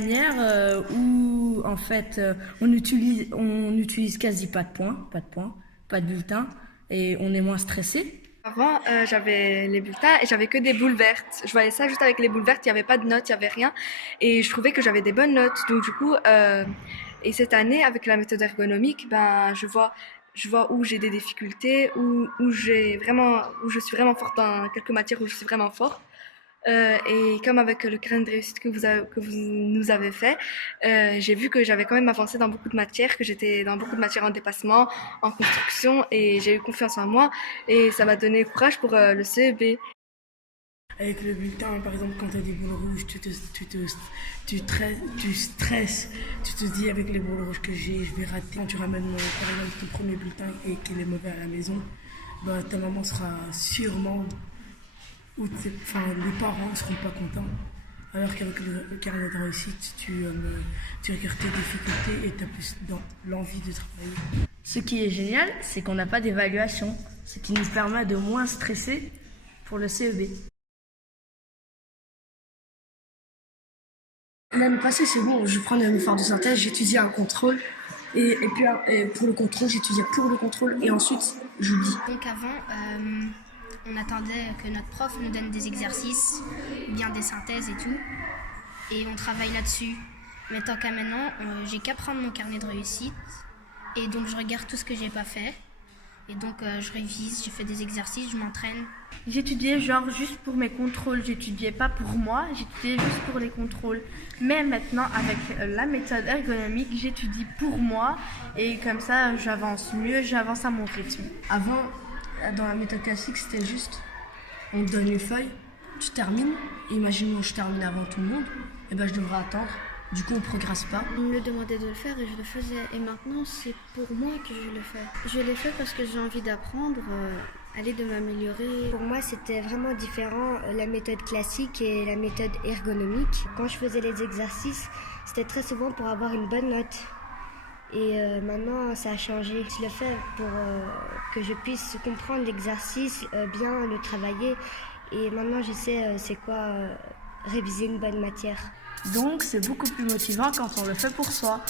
manière où en fait on utilise quasi pas de bulletins et on est moins stressé. Avant, j'avais les bulletins et j'avais que des boules vertes. Je voyais ça juste avec les boules vertes, il n'y avait pas de notes, il n'y avait rien. Et je trouvais que j'avais des bonnes notes. Donc du coup, et cette année, avec la méthode ergonomique, ben, je vois où j'ai des difficultés, où je suis vraiment forte dans quelques matières où je suis vraiment forte. Et comme avec le carnet de réussite que vous nous avez fait, j'ai vu que j'avais quand même avancé dans beaucoup de matières, que j'étais dans beaucoup de matières en dépassement, en construction, et j'ai eu confiance en moi, et ça m'a donné courage pour le CEB. Avec le bulletin, par exemple, quand tu as des boules rouges, tu stresses, tu te dis avec les boules rouges que j'ai, je vais rater. Quand tu ramènes par exemple ton premier bulletin et qu'il est mauvais à la maison, bah, ta maman sera sûrement, enfin les parents ne seront pas contents. Alors qu'avec le carnet de réussite, tu regardes tes difficultés et tu as plus dans l'envie de travailler. Ce qui est génial, c'est qu'on n'a pas d'évaluation, ce qui nous permet de moins stresser pour le CEB. L'année passée, c'est bon, je prenais un effort de synthèse, j'étudiais un contrôle, et puis pour le contrôle, j'étudiais pour le contrôle, et ensuite, j'oublie. Donc avant, on attendait que notre prof nous donne des exercices, ou bien des synthèses et tout, et on travaille là-dessus. Mais tant qu'à maintenant, j'ai qu'à prendre mon carnet de réussite, et donc je regarde tout ce que j'ai pas fait, et donc je révise, je fais des exercices, je m'entraîne. J'étudiais genre juste pour mes contrôles, j'étudiais pas pour moi, j'étudiais juste pour les contrôles. Mais maintenant avec la méthode ergonomique, j'étudie pour moi et comme ça j'avance mieux, j'avance à mon rythme. Avant, dans la méthode classique, c'était juste, on te donne une feuille, tu termines, et imaginons que je termine avant tout le monde, et ben je devrais attendre. Du coup, on progresse pas. On me demandait de le faire et je le faisais. Et maintenant, c'est pour moi que je le fais. Je l'ai fait parce que j'ai envie d'apprendre, aller de m'améliorer. Pour moi, c'était vraiment différent, la méthode classique et la méthode ergonomique. Quand je faisais les exercices, c'était très souvent pour avoir une bonne note. Et maintenant, ça a changé. Je le fais pour que je puisse comprendre l'exercice, bien le travailler. Et maintenant, je sais c'est quoi réviser une bonne matière. Donc c'est beaucoup plus motivant quand on le fait pour soi.